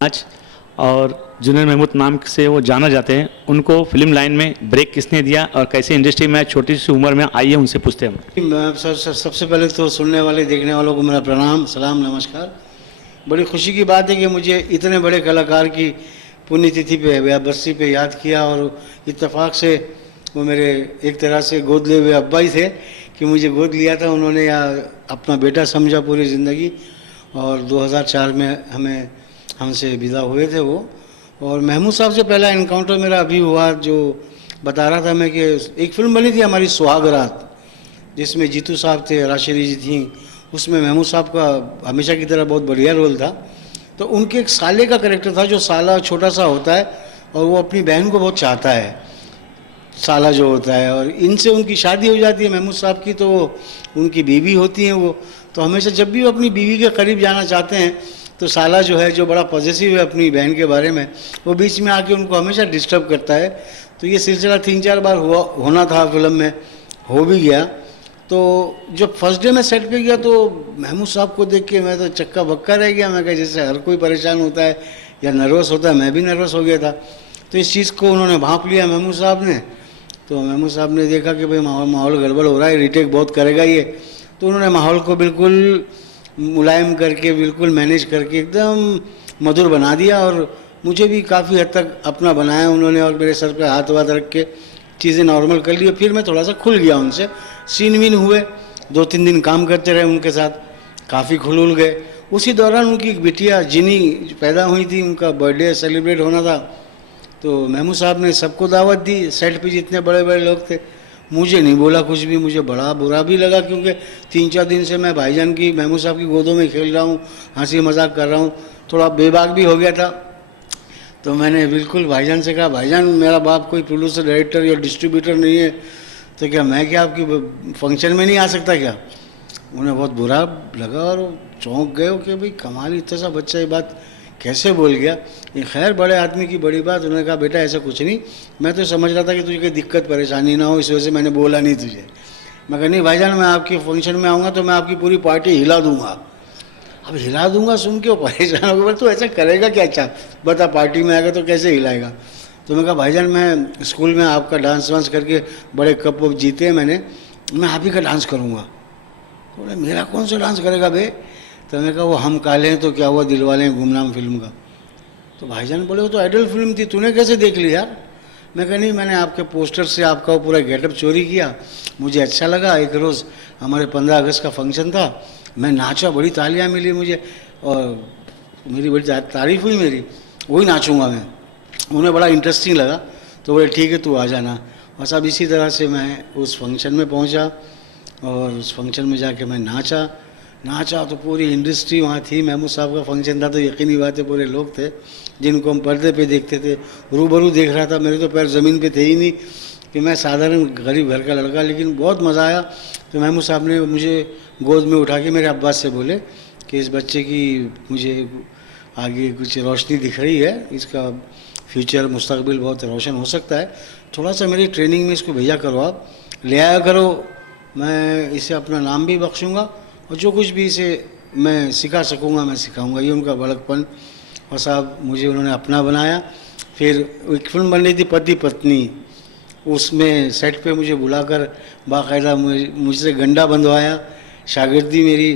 आज और जूनियर महमूद नाम से वो जाना जाते हैं, उनको फिल्म लाइन में ब्रेक किसने दिया और कैसे इंडस्ट्री में छोटी सी उम्र में आई है, उनसे पूछते हैं हम। सबसे पहले तो सुनने वाले देखने वालों को मेरा प्रणाम, सलाम, नमस्कार। बड़ी खुशी की बात है कि मुझे इतने बड़े कलाकार की पुण्यतिथि पे या बरसी पे याद किया, और इत्तेफाक से वो मेरे एक तरह से गोद लिए हुए अब्बा ही थे कि मुझे गोद लिया था उन्होंने, या अपना बेटा समझा पूरी ज़िंदगी। और 2004 में हमसे विदा हुए थे वो। और महमूद साहब से पहला इनकाउंटर मेरा अभी हुआ, जो बता रहा था मैं कि एक फिल्म बनी थी हमारी सुहाग रात, जिसमें जीतू साहब थे, राशेरी जी थी। उसमें महमूद साहब का हमेशा की तरह बहुत बढ़िया रोल था। तो उनके एक साले का कैरेक्टर था, जो साला छोटा सा होता है और वो अपनी बहन को बहुत चाहता है, साला जो होता है। और इनसे उनकी शादी हो जाती है महमूद साहब की, तो उनकी बीवी होती हैं वो। तो हमेशा जब भी वो अपनी बीवी के करीब जाना चाहते हैं तो साला जो है, जो बड़ा पॉजिटिव है अपनी बहन के बारे में, वो बीच में आके उनको हमेशा डिस्टर्ब करता है। तो ये सिलसिला 3-4 बार होना था फिल्म में, हो भी गया। तो जब फर्स्ट डे में सेट पे गया तो महमूद साहब को देख के मैं तो चक्का बक्का रह गया। मैं कहा जैसे हर कोई परेशान होता है या नर्वस होता है, मैं भी नर्वस हो गया था। तो इस चीज़ को उन्होंने भांप लिया महमूद साहब ने। तो महमूद साहब ने देखा कि भाई माहौल गड़बड़ हो रहा है, रीटेक बहुत करेगा ये। तो उन्होंने माहौल को बिल्कुल मुलायम करके, बिल्कुल मैनेज करके एकदम मधुर बना दिया, और मुझे भी काफ़ी हद तक अपना बनाया उन्होंने। और मेरे सर पे हाथ वाथ रख के चीज़ें नॉर्मल कर ली। फिर मैं थोड़ा सा खुल गया उनसे, सीन वीन हुए, 2-3 दिन काम करते रहे उनके साथ, काफ़ी खुल गए। उसी दौरान उनकी एक बिटिया जिनी पैदा हुई थी, उनका बर्थडे सेलिब्रेट होना था। तो महमूद साहब ने सबको दावत दी, सेट पे जितने बड़े बड़े लोग थे। मुझे नहीं बोला कुछ भी, मुझे बड़ा बुरा भी लगा, क्योंकि 3-4 दिन से मैं भाईजान की, महमूद साहब की गोदों में खेल रहा हूँ, हंसी मजाक कर रहा हूँ, थोड़ा बेबाक भी हो गया था। तो मैंने बिल्कुल भाईजान से कहा, भाईजान मेरा बाप कोई प्रोड्यूसर, डायरेक्टर या डिस्ट्रीब्यूटर नहीं है, तो क्या मैं क्या आपकी फंक्शन में नहीं आ सकता क्या? उन्हें बहुत बुरा लगा और चौंक गए हो कि भाई कमाल, इतना सा बच्चा ये बात कैसे बोल गया। ये खैर बड़े आदमी की बड़ी बात। उन्होंने कहा बेटा ऐसा कुछ नहीं, मैं तो समझ रहा था कि तुझे कोई दिक्कत परेशानी ना हो, इस वजह से मैंने बोला नहीं तुझे। मैं कहा नहीं भाईजान, मैं आपके फंक्शन में आऊँगा तो मैं आपकी पूरी पार्टी हिला दूंगा। अब हिला दूंगा सुन के वो परेशान हो गया, तो ऐसा करेगा क्या? अच्छा बता, पार्टी में आएगा तो कैसे हिलाएगा? तो मैं कहा भाईजान, मैं स्कूल में आपका डांस वांस करके बड़े कप वप जीते हैं मैंने, मैं आप ही का डांस करूँगा। तो बोले मेरा कौन सा डांस करेगा बे? तो मैंने कहा वो हम काले हैं तो क्या हुआ दिलवाले हैं गुमनाम फिल्म का। तो भाईजान बोले वो तो आइडल फिल्म थी, तूने कैसे देख ली यार? मैं कहा नहीं, मैंने आपके पोस्टर से आपका वो पूरा गेटअप चोरी किया, मुझे अच्छा लगा। एक रोज़ हमारे 15 अगस्त का फंक्शन था, मैं नाचा, बड़ी तालियां मिली मुझे और मेरी बड़ी तारीफ हुई मेरी, वही नाचूंगा मैं। उन्हें बड़ा इंटरेस्टिंग लगा, तो बोले ठीक है तू आ जाना। बस अब इसी तरह से मैं उस फंक्शन में पहुंचा, और उस फंक्शन में जाके मैं नाचा तो पूरी इंडस्ट्री वहाँ थी। महमूद साहब का फंक्शन था तो यकीनी बात है पूरे लोग थे जिनको हम पर्दे पे देखते थे, रूबरू देख रहा था। मेरे तो पैर ज़मीन पे थे ही नहीं कि मैं साधारण गरीब घर का लड़का, लेकिन बहुत मज़ा आया। तो महमूद साहब ने मुझे गोद में उठा के मेरे अब्बास से बोले कि इस बच्चे की मुझे आगे कुछ रोशनी दिख रही है, इसका फ्यूचर मुस्तकबिल बहुत रोशन हो सकता है, थोड़ा सा मेरी ट्रेनिंग में इसको भेजा करो, आप ले आया करो, मैं इसे अपना नाम भी बख्शूँगा और जो कुछ भी इसे मैं सिखा सकूँगा मैं सिखाऊँगा। ये उनका बड़कपन। और साहब मुझे उन्होंने अपना बनाया। फिर एक फिल्म बन रही थी पति पत्नी, उसमें सेट पे मुझे बुलाकर बाकायदा मुझसे गंडा बंधवाया, शागिर्दी मेरी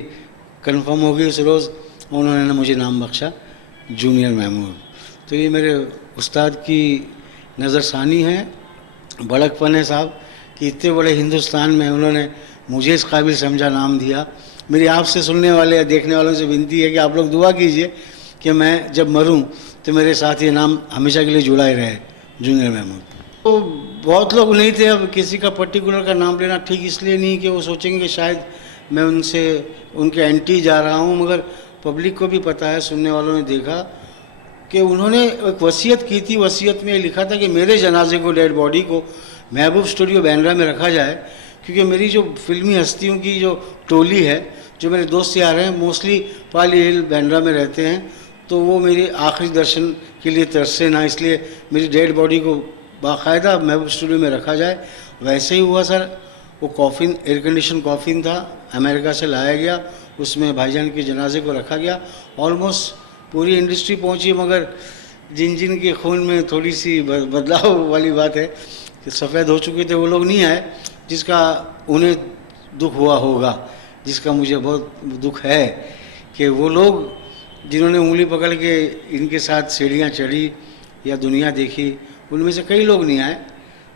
कंफर्म हो गई उस रोज़, उन्होंने मुझे नाम बख्शा जूनियर महमूद। तो ये मेरे उस्ताद की नज़रसानी है, बड़कपन है साहब कि इतने बड़े हिंदुस्तान में उन्होंने मुझे इस काबिल समझा, नाम दिया। मेरी आपसे सुनने वाले या देखने वालों से विनती है कि आप लोग दुआ कीजिए कि मैं जब मरूं तो मेरे साथ ये नाम हमेशा के लिए जुड़ा ही रहे, जूनियर महमूद। तो बहुत लोग नहीं थे, अब किसी का पर्टिकुलर का नाम लेना ठीक इसलिए नहीं कि वो सोचेंगे कि शायद मैं उनके एंटी जा रहा हूँ, मगर पब्लिक को भी पता है, सुनने वालों ने देखा कि उन्होंने एक वसीयत की थी। वसीयत में लिखा था कि मेरे जनाजे को, डेड बॉडी को महबूब स्टूडियो बांद्रा में रखा जाए, क्योंकि मेरी जो फिल्मी हस्तियों की जो टोली है, जो मेरे दोस्त यार हैं, मोस्टली पाली हिल बांद्रा में रहते हैं, तो वो मेरे आखिरी दर्शन के लिए तरसे ना, इसलिए मेरी डेड बॉडी को बाकायदा महबूब स्टूडियो में रखा जाए। वैसे ही हुआ सर। वो कॉफ़िन, एयर कंडीशन कॉफ़िन था, अमेरिका से लाया गया, उसमें भाईजान के जनाजे को रखा गया। ऑलमोस्ट पूरी इंडस्ट्री पहुंची, मगर जिन जिन के खून में थोड़ी सी बदलाव वाली बात है कि सफ़ेद हो चुके थे वो लोग नहीं आए, जिसका उन्हें दुख हुआ होगा, जिसका मुझे बहुत दुख है कि वो लोग जिन्होंने उंगली पकड़ के इनके साथ सीढ़ियाँ चढ़ी या दुनिया देखी, उनमें से कई लोग नहीं आए।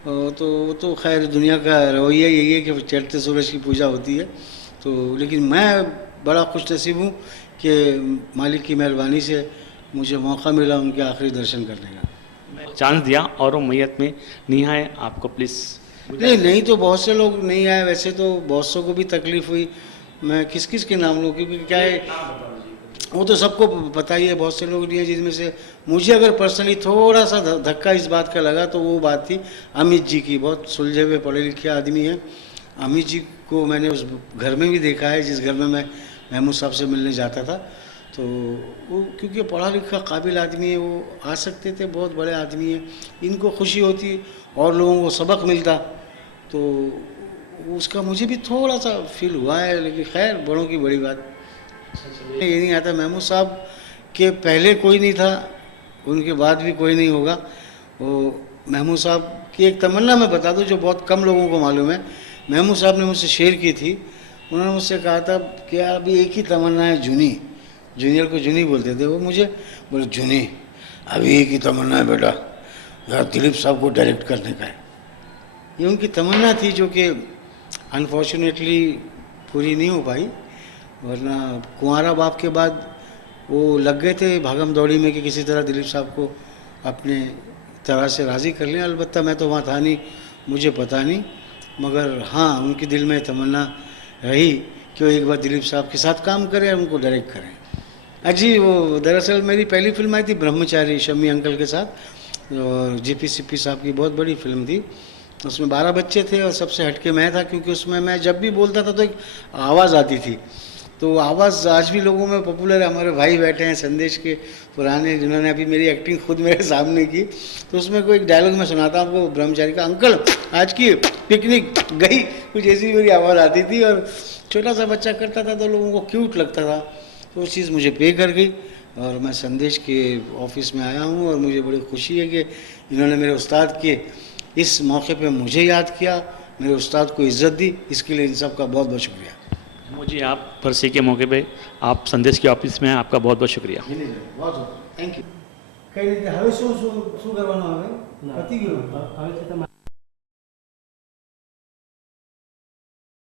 तो वो तो खैर दुनिया का रवैया यही है कि चढ़ते सूरज की पूजा होती है। तो लेकिन मैं बड़ा खुश नसीब हूँ कि मालिक की मेहरबानी से मुझे मौका मिला उनके आखिरी दर्शन करने का। चांस दिया और वो मैयत में नहीं आए, आपको प्लीज़। नहीं तो बहुत से लोग नहीं आए, वैसे तो बहुत सौ को भी तकलीफ़ हुई। मैं किस किस के नाम लूँ, क्योंकि क्या है वो तो सबको पता ही है, बहुत से लोग नहीं हैं, जिसमें से मुझे अगर पर्सनली थोड़ा सा धक्का इस बात का लगा तो वो बात थी अमित जी की। बहुत सुलझे हुए पढ़े लिखे आदमी हैं। अमित जी को मैंने उस घर में भी देखा है जिस घर में मैं महमूद साहब से मिलने जाता था। तो वो क्योंकि पढ़ा लिखा काबिल आदमी है, वो आ सकते थे, बहुत बड़े आदमी हैं, इनको खुशी होती और लोगों को सबक मिलता, तो उसका मुझे भी थोड़ा सा फील हुआ है। लेकिन खैर बड़ों की बड़ी बात। ये नहीं आता, महमूद साहब के पहले कोई नहीं था, उनके बाद भी कोई नहीं होगा। वो महमूद साहब की एक तमन्ना मैं बता दूं जो बहुत कम लोगों को मालूम है। महमूद साहब ने मुझसे शेयर की थी, उन्होंने मुझसे कहा था कि अभी एक ही तमन्ना है, जुनी, जूनियर को जुनी बोलते थे वो, मुझे बोले जुनी अभी एक ही तमन्ना है बेटा, यार दिलीप साहब को डायरेक्ट करने का है। ये उनकी तमन्ना थी जो कि अनफॉर्चुनेटली पूरी नहीं हो पाई, वरना कुंवारा बाप के बाद वो लग गए थे भागम दौड़ी में कि किसी तरह दिलीप साहब को अपने तरह से राज़ी कर लें। अलबत्ता मैं तो वहाँ था नहीं, मुझे पता नहीं, मगर हाँ उनके दिल में तमन्ना रही कि वो एक बार दिलीप साहब के साथ काम करें और उनको डायरेक्ट करें। अजी वो दरअसल मेरी पहली फिल्म आई थी ब्रह्मचारी, शम्मी अंकल के साथ, और JP साहब की बहुत बड़ी फिल्म थी। उसमें 12 बच्चे थे और सबसे हटके मैं था, क्योंकि उसमें मैं जब भी बोलता था तो एक आवाज़ आती थी, तो आवाज़ आज भी लोगों में पॉपुलर है। हमारे भाई बैठे हैं संदेश के पुराने, जिन्होंने अभी मेरी एक्टिंग खुद मेरे सामने की, तो उसमें कोई एक डायलॉग मैं सुनाता हूँ आपको ब्रह्मचारी का, अंकल आज की पिकनिक गई, कुछ ऐसी मेरी आवाज़ आती थी और छोटा सा बच्चा करता था तो लोगों को क्यूट लगता था। तो वो चीज़ मुझे पे कर गई और मैं संदेश के ऑफिस में आया हूँ और मुझे बड़ी खुशी है कि इन्होंने मेरे उस्ताद के इस मौके पे मुझे याद किया, मेरे उस्ताद को इज़्ज़त दी, इसके लिए इन सब का बहुत बहुत शुक्रिया। मुझे आप बरसी के मौके पे आप संदेश के ऑफिस में हैं, आपका बहुत बहुत शुक्रिया। बहुत थैंक यू। कहीं હવે શું કરવાનું હવે પતી ગયું? હવે